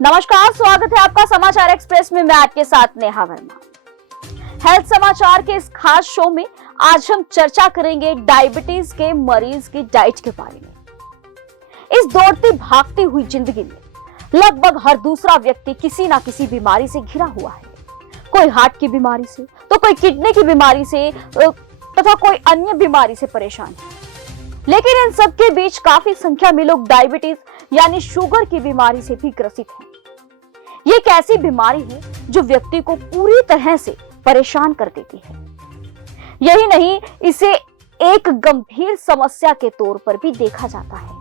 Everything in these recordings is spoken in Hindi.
नमस्कार, स्वागत है आपका समाचार एक्सप्रेस में। मैं आपके साथ नेहा वर्मा। हेल्थ समाचार के इस खास शो में आज हम चर्चा करेंगे डायबिटीज के मरीज की डाइट के बारे में। इस दौड़ती भागती हुई जिंदगी में लगभग हर दूसरा व्यक्ति किसी ना किसी बीमारी से घिरा हुआ है। कोई हार्ट की बीमारी से, तो कोई किडनी की बीमारी से, तथा कोई अन्य बीमारी से परेशान है। लेकिन इन सब के बीच काफी संख्या में लोग डायबिटीज यानी शुगर की बीमारी से भी ग्रसित हैं। ये एक ऐसी बीमारी है जो व्यक्ति को पूरी तरह से परेशान कर देती है। यही नहीं, इसे एक गंभीर समस्या के तौर पर भी देखा जाता है।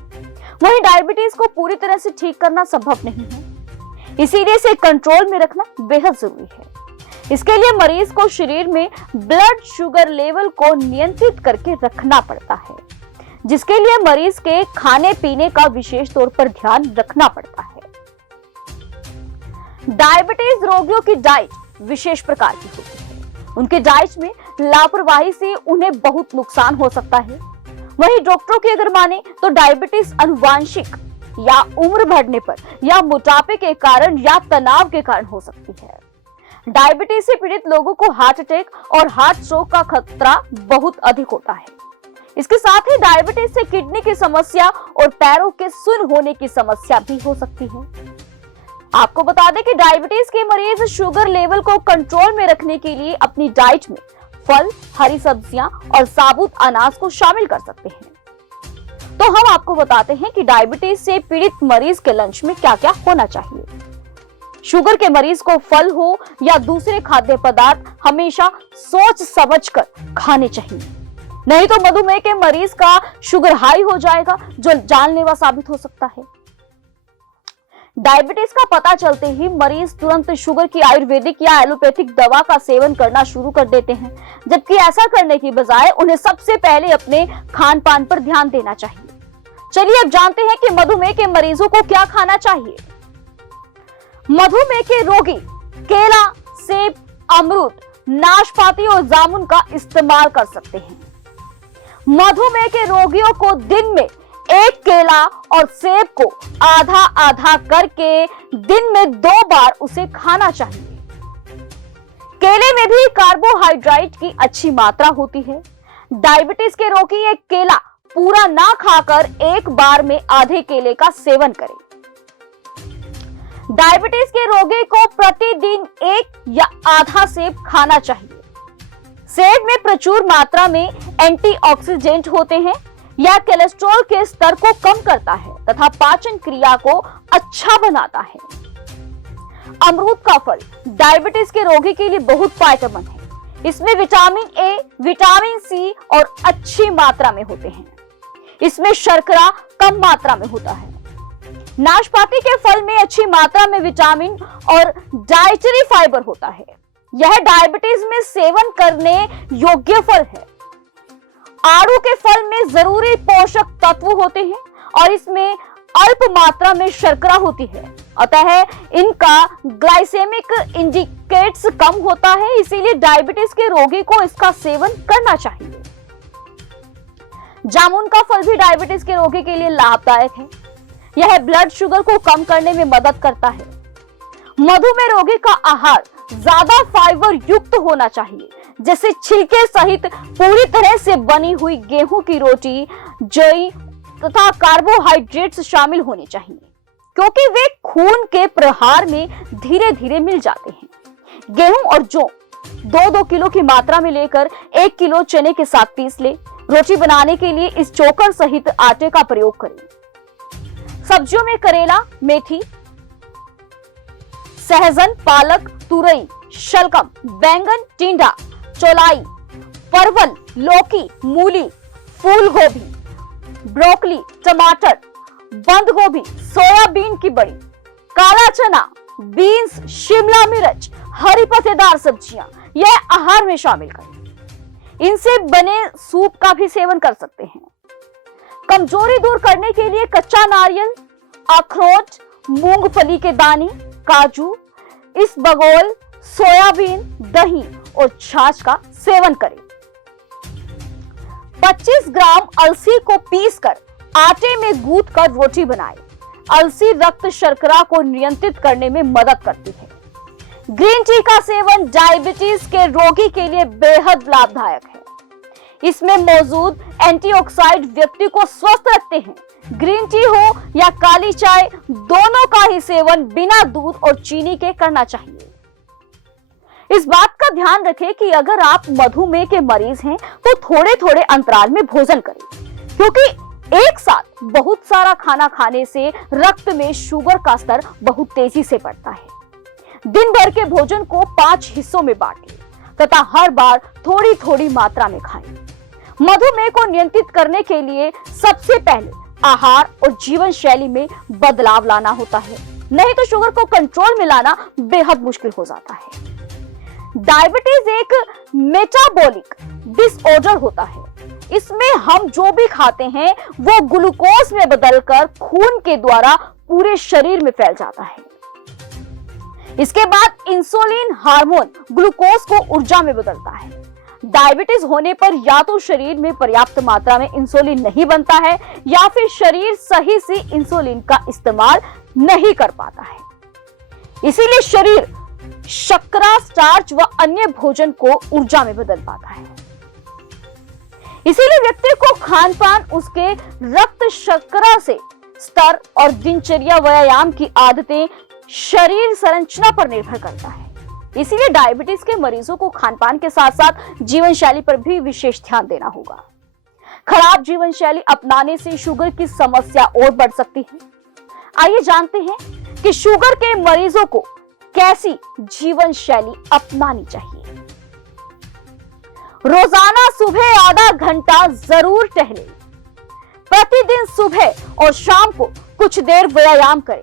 वहीं डायबिटीज को पूरी तरह से ठीक करना संभव नहीं है, इसीलिए इसे कंट्रोल में रखना बेहद जरूरी है। इसके लिए मरीज को शरीर में ब्लड शुगर लेवल को नियंत्रित करके रखना पड़ता है, जिसके लिए मरीज के खाने पीने का विशेष तौर पर ध्यान रखना पड़ता है। डायबिटीज रोगियों की डाइट विशेष प्रकार की होती है। उनके डाइट में लापरवाही से उन्हें बहुत नुकसान हो सकता है। वहीं डॉक्टरों की अगर माने तो डायबिटीज अनुवांशिक या उम्र बढ़ने पर या मोटापे के कारण या तनाव के कारण हो सकती है। डायबिटीज से पीड़ित लोगों को हार्ट अटैक और हार्ट स्ट्रोक का खतरा बहुत अधिक होता है। इसके साथ ही डायबिटीज से किडनी की समस्या और पैरों के सुन्न होने की समस्या भी हो सकती है। आपको बता दें कि डायबिटीज के मरीज शुगर लेवल को कंट्रोल में रखने के लिए अपनी डाइट में फल, हरी सब्जियां और साबुत अनाज को शामिल कर सकते हैं। तो हम आपको बताते हैं कि डायबिटीज से पीड़ित मरीज के लंच में क्या क्या होना चाहिए। शुगर के मरीज को फल हो या दूसरे खाद्य पदार्थ हमेशा सोच समझकर खाने चाहिए, नहीं तो मधुमेह के मरीज का शुगर हाई हो जाएगा, जो जानलेवा साबित हो सकता है। डायबिटीज का पता चलते ही मरीज तुरंत शुगर की आयुर्वेदिक या एलोपैथिक दवा का सेवन करना शुरू कर देते हैं, जबकि ऐसा करने की बजाय उन्हें सबसे पहले अपने खान पान पर ध्यान देना चाहिए। चलिए अब जानते हैं कि मधुमेह के मरीजों को क्या खाना चाहिए। मधुमेह के रोगी केला, सेब, अमरूद, नाशपाती और जामुन का इस्तेमाल कर सकते हैं। मधुमेह के रोगियों को दिन में एक केला और सेब को आधा आधा करके दिन में 2 बार उसे खाना चाहिए। केले में भी कार्बोहाइड्रेट की अच्छी मात्रा होती है। डायबिटीज के रोगी एक केला पूरा ना खाकर एक बार में आधे केले का सेवन करें। डायबिटीज के रोगी को प्रतिदिन एक या आधा सेब खाना चाहिए। सेब में प्रचुर मात्रा में एंटीऑक्सीडेंट होते हैं, यह कोलेस्ट्रॉल के स्तर को कम करता है तथा पाचन क्रिया को अच्छा बनाता है। अमरूद का फल डायबिटीज के रोगी के लिए बहुत फायदेमंद है। इसमें विटामिन ए, विटामिन सी और अच्छी मात्रा में होते हैं। इसमें शर्करा कम मात्रा में होता है। नाशपाती के फल में अच्छी मात्रा में विटामिन और डाइटरी फाइबर होता है। यह डायबिटीज में सेवन करने योग्य फल है। आड़ू के फल में जरूरी पोषक तत्व होते हैं और इसमें अल्प मात्रा में शर्करा होती है, अतः इनका ग्लाइसेमिक इंडिकेट्स कम होता है, इसीलिए डायबिटीज के रोगी को इसका सेवन करना चाहिए। जामुन का फल भी डायबिटीज के रोगी के लिए लाभदायक है। यह ब्लड शुगर को कम करने में मदद करता है। मधुमेह रोगी का आहार ज्यादा फाइबर युक्त होना चाहिए, जैसे छिलके सहित पूरी तरह से बनी हुई गेहूं की रोटी, जई तथा कार्बोहाइड्रेट्स शामिल होने चाहिए, क्योंकि वे खून के प्रहार में धीरे धीरे मिल जाते हैं। गेहूं और जौ 2-2 किलो की मात्रा में लेकर 1 किलो चने के साथ पीस ले। रोटी बनाने के लिए इस चोकर सहित आटे का प्रयोग करें। सब्जियों में करेला, मेथी, सहजन, पालक, तुरई, शलगम, बैंगन, टिंडा, चौलाई, परवल, लौकी, मूली, फूल गोभी, ब्रोकली, टमाटर, बंद गोभी, सोयाबीन की बड़ी, काला चना, बीन्स, शिमला मिर्च, हरी पत्तेदार सब्जियां यह आहार में शामिल करें। इनसे बने सूप का भी सेवन कर सकते हैं। कमजोरी दूर करने के लिए कच्चा नारियल, अखरोट, मूंगफली के दाने, काजू, इसबगोल, सोयाबीन, दही और छाछ का सेवन करें। 25 ग्राम अलसी को पीसकर आटे में गूंथ कर रोटी बनाएं। अलसी रक्त शर्करा को नियंत्रित करने में मदद करती है। ग्रीन टी का सेवन डायबिटीज के रोगी के लिए बेहद लाभदायक है। इसमें मौजूद एंटीऑक्सीडेंट व्यक्ति को स्वस्थ रखते हैं। ग्रीन टी हो या काली चाय, दोनों का ही सेवन बिना दूध और चीनी के करना चाहिए। इस बात का ध्यान रखें कि अगर आप मधुमेह के मरीज हैं तो थोड़े थोड़े अंतराल में भोजन करें, क्योंकि एक साथ बहुत सारा खाना खाने से रक्त में शुगर का स्तर बहुत तेजी से बढ़ता है। दिन भर के भोजन को 5 हिस्सों में बांट लें तथा हर बार थोड़ी थोड़ी मात्रा में खाएं। मधुमेह को नियंत्रित करने के लिए सबसे पहले आहार और जीवन शैली में बदलाव लाना होता है, नहीं तो शुगर को कंट्रोल में लाना बेहद मुश्किल हो जाता है। डायबिटीज एक मेटाबॉलिक डिसऑर्डर होता है। इसमें हम जो भी खाते हैं वो ग्लूकोज में बदलकर खून के द्वारा पूरे शरीर में फैल जाता है। इसके बाद इंसुलिन हार्मोन ग्लूकोज को ऊर्जा में बदलता है। डायबिटीज होने पर या तो शरीर में पर्याप्त मात्रा में इंसुलिन नहीं बनता है या फिर शरीर सही से इंसुलिन का इस्तेमाल नहीं कर पाता है। इसीलिए शरीर शर्करा, स्टार्च व अन्य भोजन को ऊर्जा में बदल पाता है। इसीलिए व्यक्ति को खान पान, उसके रक्त शर्करा से स्तर और दिनचर्या, व्यायाम की आदतें शरीर संरचना पर निर्भर करता है। इसीलिए डायबिटीज के मरीजों को खान पान के साथ साथ जीवन शैली पर भी विशेष ध्यान देना होगा। खराब जीवन शैली अपनाने से शुगर की समस्या और बढ़ सकती है। आइए जानते हैं कि शुगर के मरीजों को कैसी जीवन शैली अपनानी चाहिए। रोजाना सुबह आधा घंटा जरूर टहलें। प्रतिदिन सुबह और शाम को कुछ देर व्यायाम करें।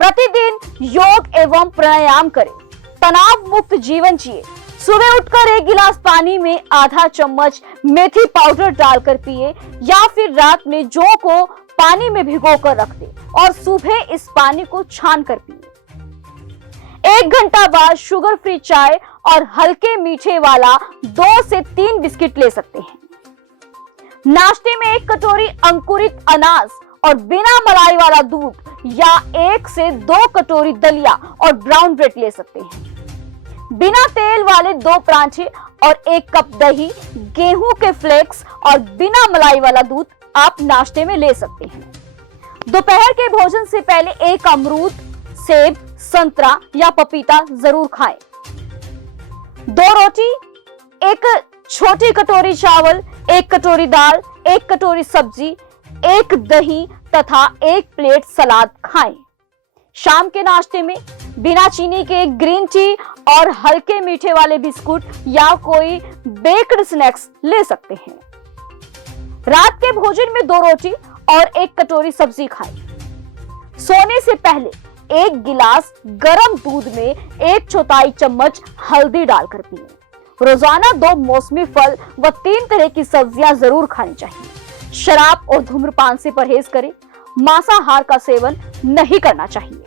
प्रतिदिन योग एवं प्राणायाम करें। तनाव मुक्त जीवन जिए। सुबह उठकर 1 गिलास पानी में आधा चम्मच मेथी पाउडर डालकर पिए या फिर रात में जौ को पानी में भिगोकर रख दें और सुबह इस पानी को छान कर पिए। 1 घंटा बाद शुगर फ्री चाय और हल्के मीठे वाला 2 से 3 बिस्किट ले सकते हैं। नाश्ते में 1 कटोरी अंकुरित अनाज और बिना मलाई वाला दूध या 1 से 2 कटोरी दलिया और ब्राउन ब्रेड ले सकते हैं। बिना तेल वाले 2 परांठे और 1 कप दही, गेहूं के फ्लेक्स और बिना मलाई वाला दूध आप नाश्ते में ले सकते हैं। दोपहर के भोजन से पहले 1 अमरूद, सेब, संतरा या पपीता जरूर खाएं। 2 रोटी, 1 छोटी कटोरी चावल, 1 कटोरी दाल, 1 कटोरी सब्जी, 1 दही तथा 1 प्लेट सलाद खाएं। शाम के नाश्ते में बिना चीनी के ग्रीन टी और हल्के मीठे वाले बिस्कुट या कोई बेक्ड स्नैक्स ले सकते हैं। रात के भोजन में 2 रोटी और 1 कटोरी सब्जी खाएं। सोने से पहले 1 गिलास गर्म दूध में 1/4 चम्मच हल्दी डालकर पिए। रोजाना 2 मौसमी फल व 3 तरह की सब्जियां जरूर खानी चाहिए। शराब और धूम्रपान से परहेज करें। मांसाहार का सेवन नहीं करना चाहिए।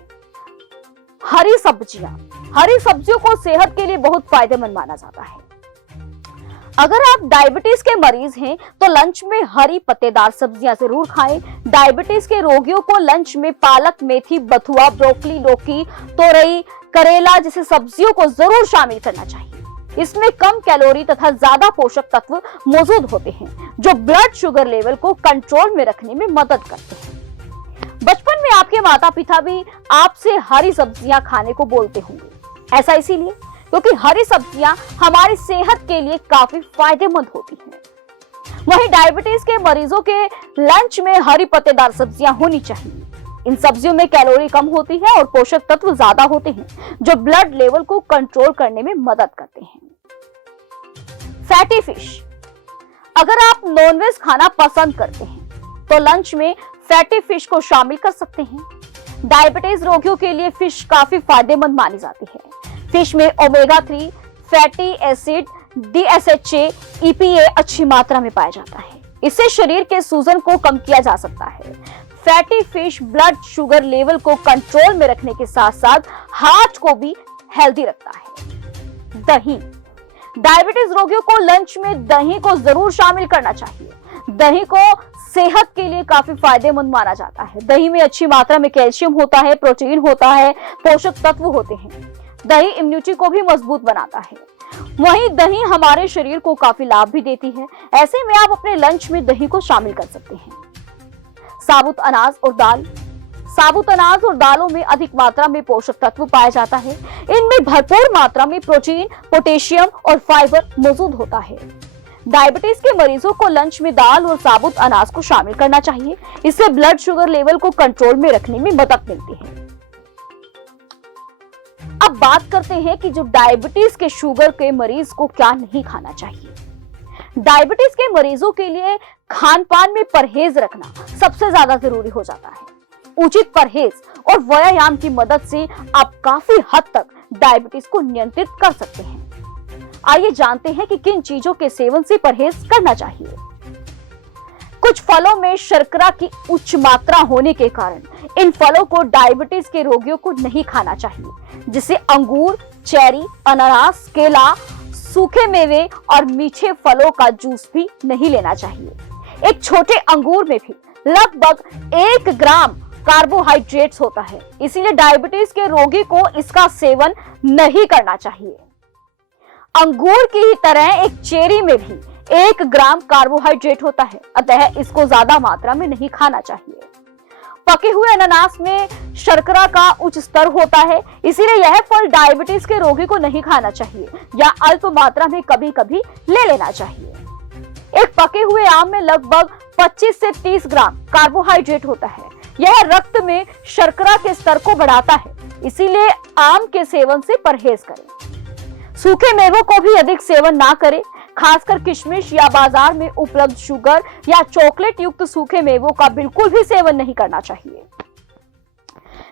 हरी सब्जियों को सेहत के लिए बहुत फायदेमंद माना जाता है। अगर आप डायबिटीज के मरीज हैं तो लंच में हरी पत्तेदार सब्जियां जरूर खाएं। डायबिटीज के रोगियों को लंच में पालक, मेथी, बथुआ, ब्रोकली, लौकी, तोरई, करेला जैसे सब्जियों को जरूर शामिल करना चाहिए। इसमें कम कैलोरी तथा ज्यादा पोषक तत्व मौजूद होते हैं जो ब्लड शुगर लेवल को कंट्रोल में रखने में मदद करते हैं। बचपन में आपके माता पिता भी आपसे हरी सब्जियां खाने को बोलते होंगे। ऐसा इसीलिए क्योंकि हरी सब्जियां हमारी सेहत के लिए काफी फायदेमंद होती हैं। वहीं डायबिटीज के मरीजों के लंच में हरी पत्तेदार सब्जियां होनी चाहिए। इन सब्जियों में कैलोरी कम होती है और पोषक तत्व ज्यादा होते हैं जो ब्लड लेवल को कंट्रोल करने में मदद करते हैं। Fatty fish. अगर आप नॉनवेज खाना पसंद करते हैं तो लंच में फैटी फिश को शामिल कर सकते हैं। डायबिटीज रोगियों के लिए फिश काफी फायदेमंद मानी जाती है। फिश में omega 3 fatty acid, DHA, EPA अच्छी मात्रा में पाया जाता है। इससे शरीर के सूजन को कम किया जा सकता है। Fatty fish blood sugar level को कंट्रोल में रखने के साथ साथ हार्ट को भी हेल्दी रखता है। दही। डायबिटीज रोगियों को लंच में दही को जरूर शामिल करना चाहिए। दही को सेहत के लिए काफी फायदेमंद माना जाता है। दही में अच्छी मात्रा में कैल्शियम होता है, प्रोटीन होता है, पोषक तत्व होते हैं। दही इम्यूनिटी को भी मजबूत बनाता है। वहीं दही हमारे शरीर को काफी लाभ भी देती है। ऐसे में आप अपने लंच में दही को शामिल कर सकते हैं। साबुत अनाज और दाल। साबुत अनाज और दालों में अधिक मात्रा में पोषक तत्व पाया जाता है। इनमें भरपूर मात्रा में प्रोटीन, पोटेशियम और फाइबर मौजूद होता है। डायबिटीज के मरीजों को लंच में दाल और साबुत अनाज को शामिल करना चाहिए। इससे ब्लड शुगर लेवल को कंट्रोल में रखने में मदद मिलती है। अब बात करते हैं कि जो डायबिटीज के शुगर के मरीज को क्या नहीं खाना चाहिए। डायबिटीज के मरीजों के लिए खान पान में परहेज रखना सबसे ज्यादा जरूरी हो जाता है। उचित परहेज और व्यायाम की मदद से आप काफी हद तक डायबिटीज को नियंत्रित कर सकते हैं। आइए जानते हैं कि किन चीजों के सेवन से परहेज करना चाहिए। कुछ फलों में शर्करा की उच्च मात्रा होने के कारण इन फलों को डायबिटीज के रोगियों को नहीं खाना चाहिए, जिसे अंगूर, चेरी, अनानास, केला, सूखे मेवे और मीठे फलों का जूस भी नहीं लेना चाहिए। एक छोटे अंगूर में भी लगभग 1 ग्राम कार्बोहाइड्रेट्स होता है, इसीलिए डायबिटीज के रोगी को इसका सेवन नहीं करना चाहिए। अंगूर की ही तरह एक चेरी में भी 1 ग्राम कार्बोहाइड्रेट होता है, अतः इसको ज्यादा मात्रा में नहीं खाना चाहिए। पके हुए अनानास में शर्करा का उच्च स्तर होता है, इसीलिए यह फल डायबिटीज के रोगी को नहीं खाना चाहिए या अल्प मात्रा में कभी कभी ले लेना चाहिए। एक पके हुए आम में लगभग 25 से 30 ग्राम कार्बोहाइड्रेट होता है। यह रक्त में शर्करा के स्तर को बढ़ाता है, इसीलिए आम के सेवन से परहेज करें। सूखे मेवों को भी अधिक सेवन ना करें, खासकर किशमिश या बाजार में उपलब्ध शुगर या चॉकलेट युक्त सूखे मेवों का बिल्कुल भी सेवन नहीं करना चाहिए।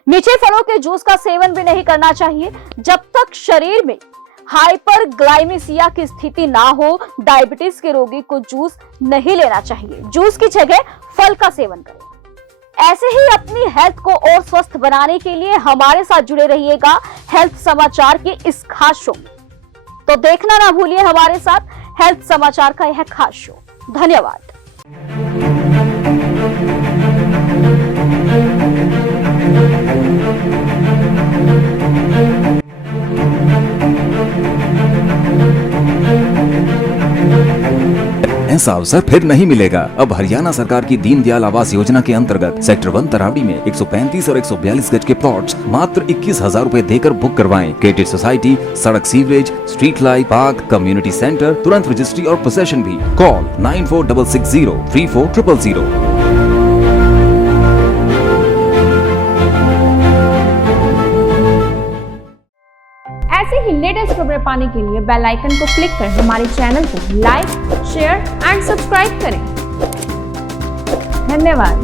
मीठे फलों के जूस का सेवन भी नहीं करना चाहिए जब तक शरीर में हाइपरग्लाइमेसिया की स्थिति ना हो। डायबिटीज के रोगी को जूस नहीं लेना चाहिए, जूस की जगह फल का सेवन करें। ऐसे ही अपनी हेल्थ को और स्वस्थ बनाने के लिए हमारे साथ जुड़े रहिएगा हेल्थ समाचार के इस खास शो में। तो देखना ना भूलिए हमारे साथ हेल्थ समाचार का यह खास शो। धन्यवाद। ऐसा अवसर फिर नहीं मिलेगा। अब हरियाणा सरकार की दीनदयाल आवास योजना के अंतर्गत सेक्टर 1 तरावड़ी में 135 और 142 गज के प्लॉट्स मात्र 21,000 रुपए देकर बुक करवाएं। क्रेडिट सोसाइटी, सड़क, sewerage, street light, park, community centre, तुरंत रजिस्ट्री और पोसेशन भी। कॉल 9466034000। ऐसे ही लेटेस्ट खबरें पाने के लिए बेल आइकन को क्लिक कर हमारे चैनल को लाइक, शेयर एंड सब्सक्राइब करें। धन्यवाद।